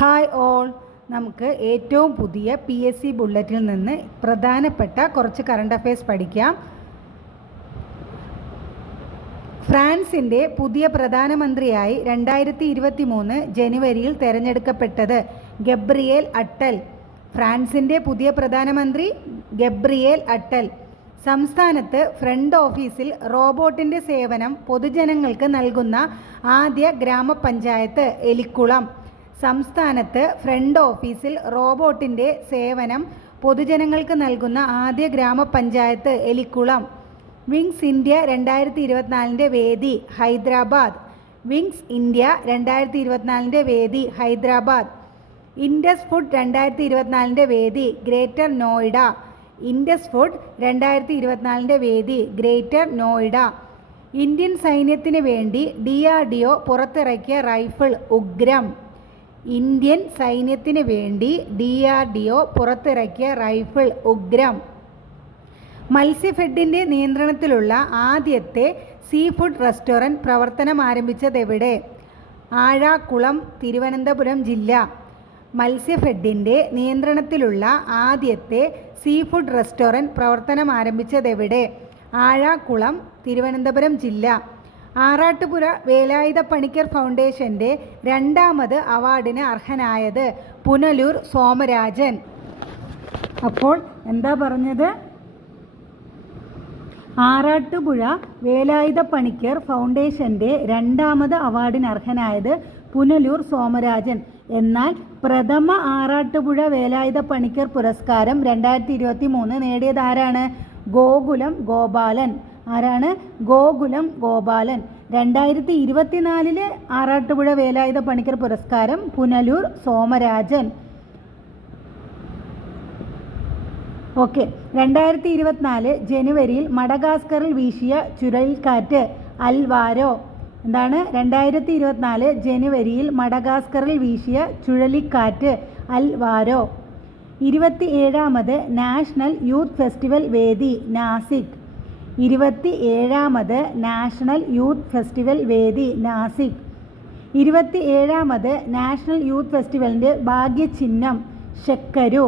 Hi all, നമുക്ക് ഏറ്റവും പുതിയ PSC ബുള്ളറ്റിൽ നിന്ന് പ്രധാനപ്പെട്ട കുറച്ച് കറണ്ട് അഫയേഴ്സ് പഠിക്കാം. ഫ്രാൻസിൻ്റെ പുതിയ പ്രധാനമന്ത്രിയായി 2023 ജനുവരിയിൽ തിരഞ്ഞെടുക്കപ്പെട്ടത് ഗബ്രിയേൽ അട്ടൽ. ഫ്രാൻസിൻ്റെ പുതിയ പ്രധാനമന്ത്രി ഗബ്രിയേൽ അട്ടൽ. സംസ്ഥാനത്ത് ഫ്രണ്ട് ഓഫീസിൽ റോബോട്ടിൻ്റെ സേവനം പൊതുജനങ്ങൾക്ക് നൽകുന്ന ആദ്യ ഗ്രാമപഞ്ചായത്ത് എലിക്കുളം. സംസ്ഥാനത്ത് ഫ്രണ്ട് ഓഫീസിൽ റോബോട്ടിൻ്റെ സേവനം പൊതുജനങ്ങൾക്ക് നൽകുന്ന ആദ്യ ഗ്രാമപഞ്ചായത്ത് എലിക്കുളം. വിങ്സ് ഇന്ത്യ 2024 വേദി ഹൈദരാബാദ്. വിങ്സ് ഇന്ത്യ 2024 വേദി ഹൈദരാബാദ്. ഇൻഡസ് ഫുഡ് 2024 വേദി ഗ്രേറ്റർ നോയിഡ. ഇൻഡസ് ഫുഡ് 2024 വേദി ഗ്രേറ്റർ നോയിഡ. ഇന്ത്യൻ സൈന്യത്തിന് വേണ്ടി DRDO പുറത്തിറക്കിയ റൈഫിൾ ഉഗ്രം. ഇന്ത്യൻ സൈന്യത്തിന് വേണ്ടി DRDO പുറത്തിറക്കിയ റൈഫിൾ ഉഗ്രം. മത്സ്യഫെഡിൻ്റെ നിയന്ത്രണത്തിലുള്ള ആദ്യത്തെ സീ ഫുഡ് റെസ്റ്റോറൻറ്റ് പ്രവർത്തനം ആരംഭിച്ചതെവിടെ? ആഴാക്കുളം, തിരുവനന്തപുരം ജില്ല. മത്സ്യഫെഡിൻ്റെ നിയന്ത്രണത്തിലുള്ള ആദ്യത്തെ സീ ഫുഡ് റെസ്റ്റോറൻറ്റ് പ്രവർത്തനം ആരംഭിച്ചതെവിടെ? ആഴാക്കുളം, തിരുവനന്തപുരം ജില്ല. ആറാട്ടുപുഴ വേലായുധ പണിക്കർ ഫൗണ്ടേഷൻ്റെ 2ാമത് അവാർഡിന് അർഹനായത് പുനലൂർ സോമരാജൻ. അപ്പോൾ എന്താ പറഞ്ഞത്? ആറാട്ടുപുഴ വേലായുധ പണിക്കർ ഫൗണ്ടേഷൻ്റെ 2ാമത് അവാർഡിന് അർഹനായത് പുനലൂർ സോമരാജൻ. എന്നാൽ പ്രഥമ ആറാട്ടുപുഴ വേലായുധ പണിക്കർ പുരസ്കാരം 2023 നേടിയത് ആരാണ്? ഗോകുലം ഗോപാലൻ. ആരാണ്? ഗോകുലം ഗോപാലൻ. 2024 ആറാട്ടുപുഴ വേലായുധ പണിക്കർ പുരസ്കാരം പുനലൂർ സോമരാജൻ. ഓക്കെ. 2024 ജനുവരിയിൽ മഡഗാസ്കറിൽ വീശിയ ചുഴലിക്കാറ്റ് അൽവാരോ. എന്താണ്? 2024 ജനുവരിയിൽ മഡഗാസ്കറിൽ വീശിയ ചുഴലിക്കാറ്റ് അൽവാരോ. 27ാമത് നാഷണൽ യൂത്ത് ഫെസ്റ്റിവൽ വേദി നാസിക്. 27ാമത് നാഷണൽ യൂത്ത് ഫെസ്റ്റിവൽ വേദി നാസിക്. 27ാമത് നാഷണൽ യൂത്ത് ഫെസ്റ്റിവലിൻ്റെ ഭാഗ്യചിഹ്നം ഷെക്കരു.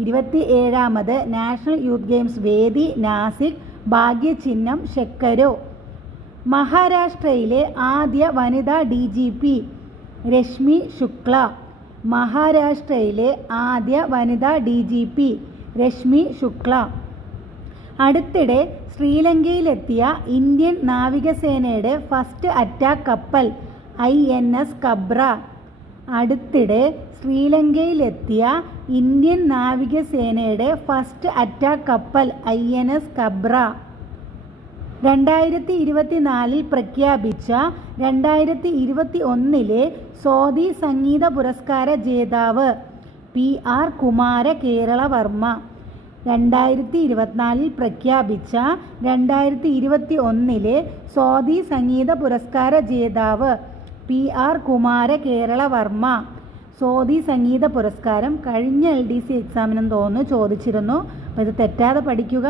27ാമത് നാഷണൽ യൂത്ത് ഗെയിംസ് വേദി നാസിക്, ഭാഗ്യചിഹ്നം ഷെക്കരു. മഹാരാഷ്ട്രയിലെ ആദ്യ വനിതാ DGP രശ്മി ശുക്ല. മഹാരാഷ്ട്രയിലെ ആദ്യ വനിതാ DGP രശ്മി ശുക്ല. അടുത്തിടെ ശ്രീലങ്കയിലെത്തിയ ഇന്ത്യൻ നാവികസേനയുടെ ഫസ്റ്റ് അറ്റാക്ക് കപ്പൽ INS കബ്ര. അടുത്തിടെ ശ്രീലങ്കയിലെത്തിയ ഇന്ത്യൻ നാവികസേനയുടെ ഫസ്റ്റ് അറ്റാക്ക് കപ്പൽ INS കബ്ര. 2024 പ്രഖ്യാപിച്ച 2021 സ്വാതി സംഗീത പുരസ്കാര ജേതാവ് PR കുമാര കേരളവർമ്മ. 2024 പ്രഖ്യാപിച്ച 2021 സ്വാതി സംഗീത പുരസ്കാര ജേതാവ് PR കുമാര കേരളവർമ്മ. സ്വാതി സംഗീത പുരസ്കാരം കഴിഞ്ഞ LDC എക്സാമിനും തോന്നുന്നു ചോദിച്ചിരുന്നു. അപ്പോൾ ഇത് തെറ്റാതെ പഠിക്കുക.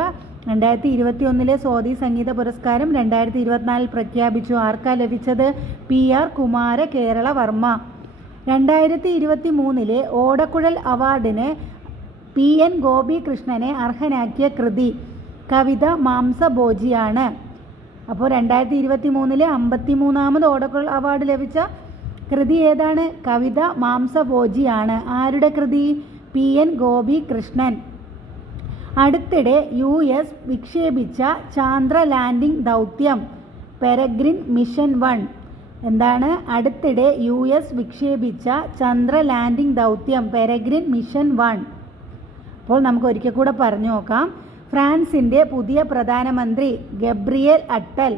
2021 സ്വാതി സംഗീത പുരസ്കാരം 2024 പ്രഖ്യാപിച്ചു. ആർക്കാ ലഭിച്ചത്? PR കുമാര കേരളവർമ്മ. 2023 ഓടക്കുഴൽ അവാർഡിന് PN ഗോപികൃഷ്ണനെ അർഹനാക്കിയ കൃതി കവിത മാംസഭോജിയാണ്. അപ്പോൾ 2023 53ാമത് ഓടക്കുഴൽ അവാർഡ് ലഭിച്ച കൃതി ഏതാണ്? കവിത മാംസഭോജിയാണ്. ആരുടെ കൃതി? PN ഗോപികൃഷ്ണൻ. അടുത്തിടെ US വിക്ഷേപിച്ച ചാന്ദ്ര ലാൻഡിംഗ് ദൗത്യം പെരഗ്രിൻ മിഷൻ 1. എന്താണ്? അടുത്തിടെ US വിക്ഷേപിച്ച ചന്ദ്ര ലാൻഡിംഗ് ദൗത്യം പെരഗ്രിൻ മിഷൻ 1. അപ്പോൾ നമുക്ക് ഒരിക്കൽ കൂടെ പറഞ്ഞു നോക്കാം. ഫ്രാൻസിൻ്റെ പുതിയ പ്രധാനമന്ത്രി ഗബ്രിയേൽ അട്ടൽ.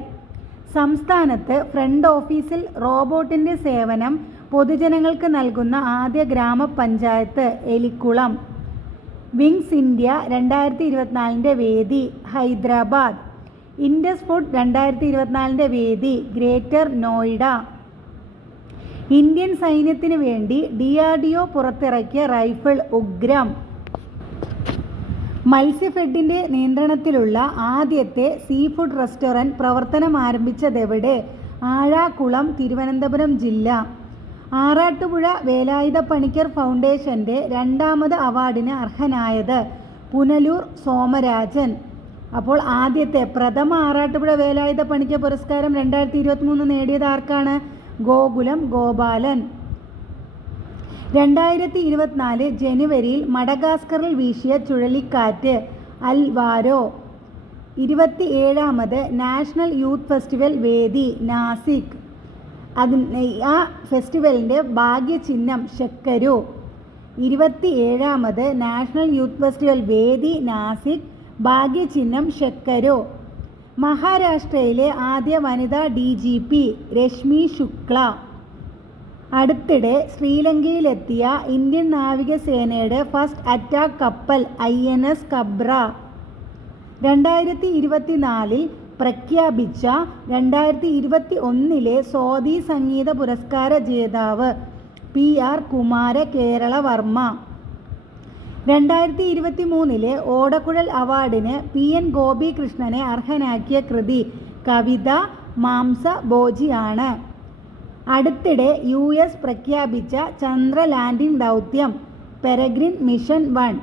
സംസ്ഥാനത്ത് ഫ്രണ്ട് ഓഫീസിൽ റോബോട്ടിൻ്റെ സേവനം പൊതുജനങ്ങൾക്ക് നൽകുന്ന ആദ്യ ഗ്രാമപഞ്ചായത്ത് എലിക്കുളം. വിങ്സ് ഇന്ത്യ 2024 വേദി ഹൈദരാബാദ്. ഇൻഡസ് ഫുഡ് 2024 വേദി ഗ്രേറ്റർ നോയിഡ. ഇന്ത്യൻ സൈന്യത്തിന് വേണ്ടി DRDO പുറത്തിറക്കിയ റൈഫിൾ ഉഗ്രം. മത്സ്യഫെഡിൻ്റെ നിയന്ത്രണത്തിലുള്ള ആദ്യത്തെ സീ ഫുഡ് റെസ്റ്റോറൻറ്റ് പ്രവർത്തനം ആരംഭിച്ചതെവിടെ? ആഴാക്കുളം, തിരുവനന്തപുരം ജില്ല. ആറാട്ടുപുഴ വേലായുധ പണിക്കർ ഫൗണ്ടേഷൻ്റെ രണ്ടാമത് അവാർഡിന് അർഹനായത് പുനലൂർ സോമരാജൻ. അപ്പോൾ ആദ്യത്തെ പ്രഥമ ആറാട്ടുപുഴ വേലായുധ പണിക്കർ പുരസ്കാരം 2023 നേടിയത് ആർക്കാണ്? ഗോകുലം ഗോപാലൻ. 2024 ജനുവരിയിൽ മഡഗാസ്കറിൽ വീശിയ ചുഴലിക്കാറ്റ് അൽവാരോ. 27ാമത് നാഷണൽ യൂത്ത് ഫെസ്റ്റിവൽ വേദി നാസിക്. ആ ഫെസ്റ്റിവലിൻ്റെ ഭാഗ്യചിഹ്നം ഷെക്കരു. 27ാമത് നാഷണൽ യൂത്ത് ഫെസ്റ്റിവൽ വേദി നാസിക്, ഭാഗ്യചിഹ്നം ഷെക്കരു. മഹാരാഷ്ട്രയിലെ ആദ്യ വനിതാ DGP രശ്മി ശുക്ല. അടുത്തിടെ ശ്രീലങ്കയിലെത്തിയ ഇന്ത്യൻ നാവികസേനയുടെ ഫസ്റ്റ് അറ്റാക്ക് കപ്പൽ INS കബ്ര. 2024 പ്രഖ്യാപിച്ച 2021 സ്വാതി സംഗീത പുരസ്കാര ജേതാവ് PR കുമാര കേരള വർമ്മ. 2023 ഓടക്കുഴൽ അവാർഡിന് PN ഗോപികൃഷ്ണനെ അർഹനാക്കിയ കൃതി കവിത മാംസ ഭോജിയാണ്. അടുത്തിടെ US പ്രഖ്യാപിച്ച ചന്ദ്ര ലാൻഡിംഗ് ദൗത്യം പെരഗ്രിൻ മിഷൻ 1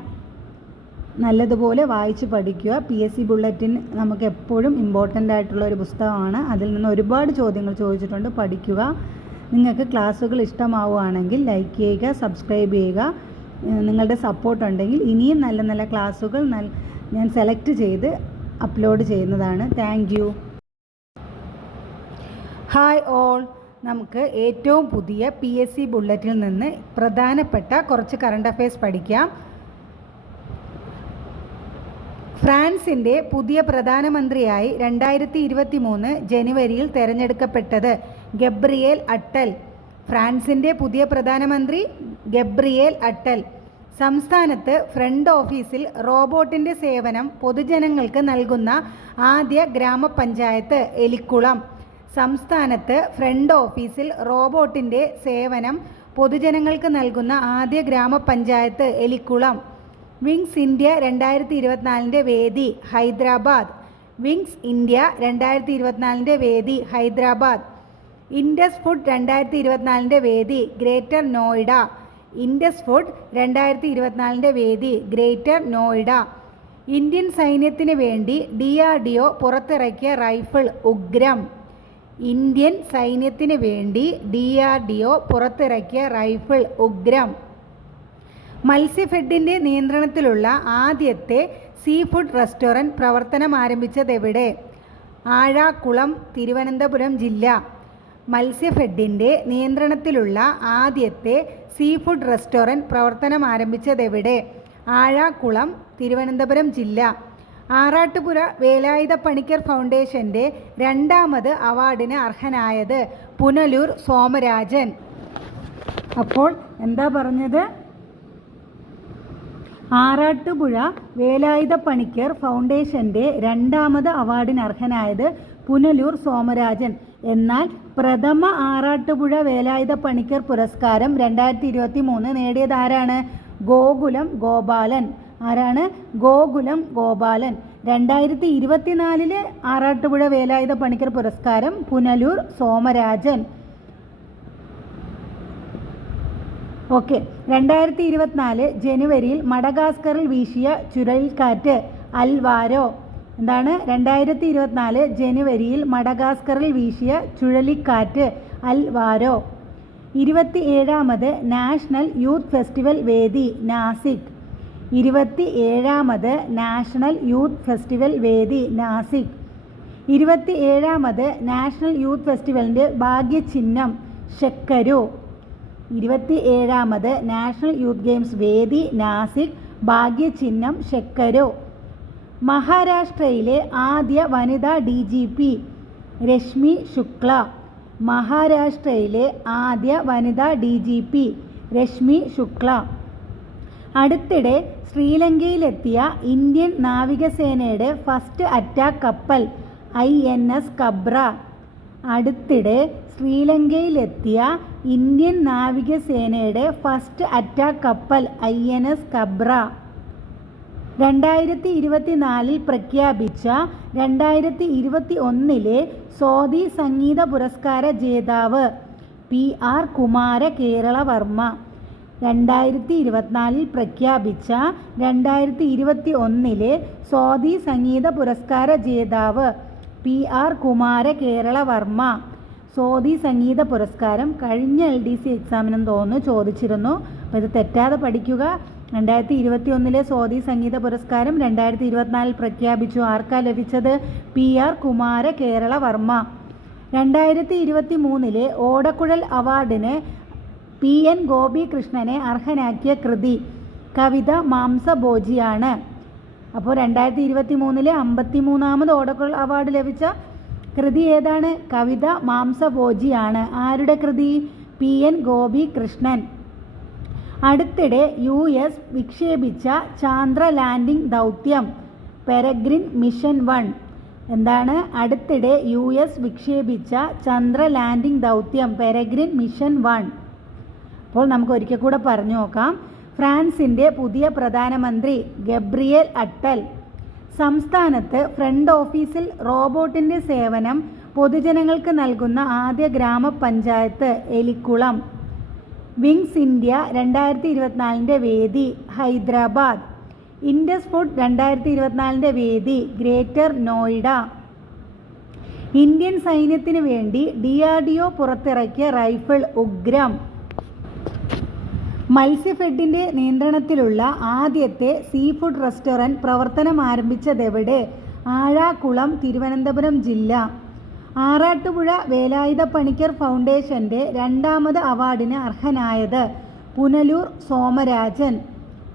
നല്ലതുപോലെ വായിച്ച് പഠിക്കുക. PSC ബുള്ളറ്റിൻ നമുക്ക് എപ്പോഴും ഇമ്പോർട്ടൻ്റ് ആയിട്ടുള്ള ഒരു പുസ്തകമാണ്. അതിൽ നിന്ന് ഒരുപാട് ചോദ്യങ്ങൾ ചോദിച്ചിട്ടുണ്ട്, പഠിക്കുക. നിങ്ങൾക്ക് ക്ലാസ്സുകൾ ഇഷ്ടമാവുകയാണെങ്കിൽ ലൈക്ക് ചെയ്യുക, സബ്സ്ക്രൈബ് ചെയ്യുക. നിങ്ങളുടെ സപ്പോർട്ട് ഉണ്ടെങ്കിൽ ഇനിയും നല്ല നല്ല ക്ലാസ്സുകൾ ഞാൻ സെലക്ട് ചെയ്ത് അപ്ലോഡ് ചെയ്യുന്നതാണ്. Thank you. Hi all. നമുക്ക് ഏറ്റവും പുതിയ PSC ബുള്ളറ്റിൽ നിന്ന് പ്രധാനപ്പെട്ട കുറച്ച് കറണ്ട് അഫയേഴ്സ് പഠിക്കാം. ഫ്രാൻസിൻ്റെ പുതിയ പ്രധാനമന്ത്രിയായി 2023 ജനുവരിയിൽ തെരഞ്ഞെടുക്കപ്പെട്ടത് ഗബ്രിയേൽ അട്ടൽ. ഫ്രാൻസിൻ്റെ പുതിയ പ്രധാനമന്ത്രി ഗബ്രിയേൽ അട്ടൽ. സംസ്ഥാനത്ത് ഫ്രണ്ട് ഓഫീസിൽ റോബോട്ടിൻ്റെ സേവനം പൊതുജനങ്ങൾക്ക് നൽകുന്ന ആദ്യ ഗ്രാമപഞ്ചായത്ത് എലിക്കുളം. സംസ്ഥാനത്ത് ഫ്രണ്ട് ഓഫീസിൽ റോബോട്ടിൻ്റെ സേവനം പൊതുജനങ്ങൾക്ക് നൽകുന്ന ആദ്യ ഗ്രാമപഞ്ചായത്ത് എലിക്കുളം. വിങ്സ് ഇന്ത്യ 2024 വേദി ഹൈദരാബാദ്. വിങ്സ് ഇന്ത്യ 2024 വേദി ഹൈദരാബാദ്. ഇൻഡസ് ഫുഡ് 2024 വേദി ഗ്രേറ്റർ നോയിഡ. ഇൻഡസ് ഫുഡ് 2024 വേദി ഗ്രേറ്റർ നോയിഡ. ഇന്ത്യൻ സൈന്യത്തിന് വേണ്ടി DRDO പുറത്തിറക്കിയ റൈഫിൾ ഉഗ്രം. ഇന്ത്യൻ സൈന്യത്തിന് വേണ്ടി DRDO പുറത്തിറക്കിയ റൈഫിൾ ഉഗ്രം. മത്സ്യഫെഡിൻ്റെ നിയന്ത്രണത്തിലുള്ള ആദ്യത്തെ സീ ഫുഡ് റെസ്റ്റോറൻറ്റ് പ്രവർത്തനം ആരംഭിച്ചതെവിടെ? ആഴാക്കുളം, തിരുവനന്തപുരം ജില്ല. മത്സ്യഫെഡിൻ്റെ നിയന്ത്രണത്തിലുള്ള ആദ്യത്തെ സീ ഫുഡ് റെസ്റ്റോറൻറ്റ് പ്രവർത്തനം ആരംഭിച്ചതെവിടെ? ആഴാക്കുളം, തിരുവനന്തപുരം ജില്ല. ആറാട്ടുപുഴ വേലായുധ പണിക്കർ ഫൗണ്ടേഷൻ്റെ രണ്ടാമത് അവാർഡിന് അർഹനായത് പുനലൂർ സോമരാജൻ. അപ്പോൾ എന്താ പറഞ്ഞത്? ആറാട്ടുപുഴ വേലായുധ പണിക്കർ ഫൗണ്ടേഷൻ്റെ രണ്ടാമത് അവാർഡിന് അർഹനായത് പുനലൂർ സോമരാജൻ. എന്നാൽ പ്രഥമ ആറാട്ടുപുഴ വേലായുധ പണിക്കർ പുരസ്കാരം 2023 നേടിയത് ആരാണ്? ഗോകുലം ഗോപാലൻ. ആരാണ്? ഗോകുലം ഗോപാലൻ. 2024 ആറാട്ടുപുഴ വേലായുധ പണിക്കർ പുരസ്കാരം പുനലൂർ സോമരാജൻ. ഓക്കെ. 2024 ജനുവരിയിൽ മഡഗാസ്കറിൽ വീശിയ ചുഴലിക്കാറ്റ് അൽവാരോ. എന്താണ്? 2024 ജനുവരിയിൽ മഡഗാസ്കറിൽ വീശിയ ചുഴലിക്കാറ്റ് അൽവാരോ. 27ാമത് നാഷണൽ യൂത്ത് ഫെസ്റ്റിവൽ വേദി നാസിക്. 27ാമത് നാഷണൽ യൂത്ത് ഫെസ്റ്റിവൽ വേദി നാസിക്. 27ാമത് നാഷണൽ യൂത്ത് ഫെസ്റ്റിവലിൻ്റെ ഭാഗ്യചിഹ്നം ഷെക്കരു. 27ാമത് നാഷണൽ യൂത്ത് ഗെയിംസ് വേദി നാസിക്, ഭാഗ്യചിഹ്നം ഷെക്കരു. മഹാരാഷ്ട്രയിലെ ആദ്യ വനിതാ DGP രശ്മി ശുക്ല. മഹാരാഷ്ട്രയിലെ ആദ്യ വനിതാ DGP രശ്മി ശുക്ല. അടുത്തിടെ ശ്രീലങ്കയിലെത്തിയ ഇന്ത്യൻ നാവികസേനയുടെ ഫസ്റ്റ് അറ്റാക്ക് കപ്പൽ INS കബ്ര. അടുത്തിടെ ശ്രീലങ്കയിലെത്തിയ ഇന്ത്യൻ നാവികസേനയുടെ ഫസ്റ്റ് അറ്റാക്ക് കപ്പൽ INS കബ്ര. 2024 പ്രഖ്യാപിച്ച 2021 സ്വാതി സംഗീത പുരസ്കാര ജേതാവ് PR കുമാരകേരളവർമ്മ. 2024 പ്രഖ്യാപിച്ച 2021 സ്വാതി സംഗീത പുരസ്കാര ജേതാവ് PR കുമാരകേരളവർമ്മ. സ്വാതി സംഗീത പുരസ്കാരം കഴിഞ്ഞ LDC എക്സാമിനും തോന്നുന്നു ചോദിച്ചിരുന്നു. അപ്പോൾ ഇത് തെറ്റാതെ പഠിക്കുക. 2021 സ്വാതി സംഗീത പുരസ്കാരം 2024 പ്രഖ്യാപിച്ചു. ആർക്കാ ലഭിച്ചത്? PR കുമാരകേരളവർമ്മ. 2023 ഓടക്കുഴൽ അവാർഡിന് PN ഗോപികൃഷ്ണനെ അർഹനാക്കിയ കൃതി കവിത മാംസഭോജിയാണ്. അപ്പോൾ 2023 53ാമത് ഓടക്കുഴൽ അവാർഡ് ലഭിച്ച കൃതി ഏതാണ്? കവിത മാംസഭോജിയാണ്. ആരുടെ കൃതി? PN ഗോപികൃഷ്ണൻ. അടുത്തിടെ US വിക്ഷേപിച്ച ചാന്ദ്ര ലാൻഡിംഗ് ദൗത്യം പെരഗ്രിൻ മിഷൻ 1. എന്താണ്? അടുത്തിടെ US വിക്ഷേപിച്ച ചന്ദ്ര ലാൻഡിംഗ് ദൗത്യം പെരഗ്രിൻ മിഷൻ 1. അപ്പോൾ നമുക്ക് ഒരിക്കൽ കൂടെ പറഞ്ഞു നോക്കാം. ഫ്രാൻസിൻ്റെ പുതിയ പ്രധാനമന്ത്രി ഗബ്രിയേൽ അട്ടൽ. സംസ്ഥാനത്ത് ഫ്രണ്ട് ഓഫീസിൽ റോബോട്ടിൻ്റെ സേവനം പൊതുജനങ്ങൾക്ക് നൽകുന്ന ആദ്യ ഗ്രാമപഞ്ചായത്ത് എലിക്കുളം. വിങ്സ് ഇന്ത്യ 2024 വേദി ഹൈദരാബാദ്. ഇൻഡസ് ഫുഡ് 2024 വേദി ഗ്രേറ്റർ നോയിഡ. ഇന്ത്യൻ സൈന്യത്തിന് വേണ്ടി DRDO പുറത്തിറക്കിയ റൈഫിൾ ഉഗ്രം. മത്സ്യഫെഡിൻ്റെ നിയന്ത്രണത്തിലുള്ള ആദ്യത്തെ സീ ഫുഡ് റെസ്റ്റോറൻറ്റ് പ്രവർത്തനം ആരംഭിച്ചതെവിടെ? ആഴാക്കുളം, തിരുവനന്തപുരം ജില്ല. ആറാട്ടുപുഴ വേലായുധ പണിക്കർ ഫൗണ്ടേഷൻ്റെ 2ാമത് അവാർഡിന് അർഹനായത് പുനലൂർ സോമരാജൻ.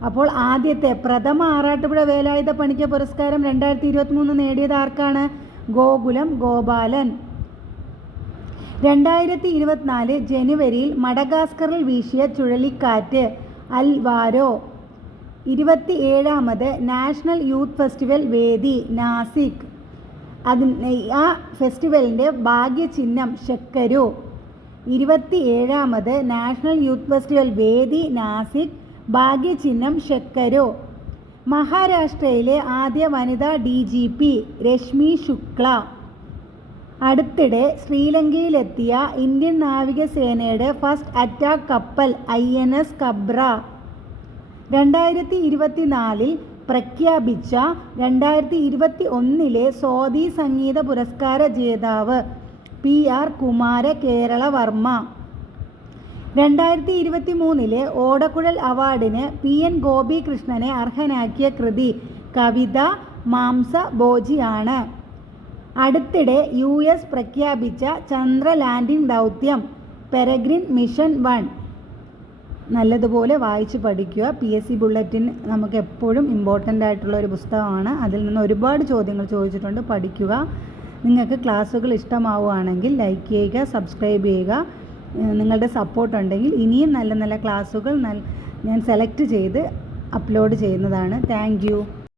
അപ്പോൾ ആദ്യത്തെ പ്രഥമ ആറാട്ടുപുഴ വേലായുധ പണിക്കർ പുരസ്കാരം 2023 നേടിയത് ആർക്കാണ്? ഗോകുലം ഗോപാലൻ. 2024 ജനുവരിയിൽ മഡഗാസ്കറിൽ വീശിയ ചുഴലിക്കാറ്റ് അൽവാരോ. 27ാമത് നാഷണൽ യൂത്ത് ഫെസ്റ്റിവൽ വേദി നാസിക്. ആ ഫെസ്റ്റിവലിൻ്റെ ഭാഗ്യചിഹ്നം ശക്കരു. 27ാമത് നാഷണൽ യൂത്ത് ഫെസ്റ്റിവൽ വേദി നാസിക്, ഭാഗ്യചിഹ്നം ശക്കരു. മഹാരാഷ്ട്രയിലെ ആദ്യ വനിതാ DGP രശ്മി ശുക്ല. അടുത്തിടെ ശ്രീലങ്കയിലെത്തിയ ഇന്ത്യൻ നാവികസേനയുടെ ഫസ്റ്റ് അറ്റാക്ക് കപ്പൽ INS കബ്ര. 2024 പ്രഖ്യാപിച്ച 2021 സ്വാതി സംഗീത പുരസ്കാര ജേതാവ് PR കുമാരകേരളവർമ്മ. 2023 ഓടക്കുഴൽ അവാർഡിന് PN ഗോപികൃഷ്ണനെ അർഹനാക്കിയ കൃതി കവിത മാംസഭോജിയാണ്. അടുത്തിടെ US പ്രഖ്യാപിച്ച ചന്ദ്ര ലാൻഡിംഗ് ദൗത്യം പെരഗ്രിൻ മിഷൻ 1. നല്ലതുപോലെ വായിച്ച് പഠിക്കുക. PSC ബുള്ളറ്റിൻ നമുക്ക് എപ്പോഴും ഇമ്പോർട്ടൻ്റ് ആയിട്ടുള്ള ഒരു പുസ്തകമാണ്. അതിൽ നിന്ന് ഒരുപാട് ചോദ്യങ്ങൾ ചോദിച്ചിട്ടുണ്ട്. പഠിക്കുക. നിങ്ങൾക്ക് ക്ലാസ്സുകൾ ഇഷ്ടമാവുകയാണെങ്കിൽ ലൈക്ക് ചെയ്യുക, സബ്സ്ക്രൈബ് ചെയ്യുക. നിങ്ങളുടെ സപ്പോർട്ട് ഉണ്ടെങ്കിൽ ഇനിയും നല്ല നല്ല ക്ലാസ്സുകൾ ഞാൻ സെലക്ട് ചെയ്ത് അപ്ലോഡ് ചെയ്യുന്നതാണ്. Thank you.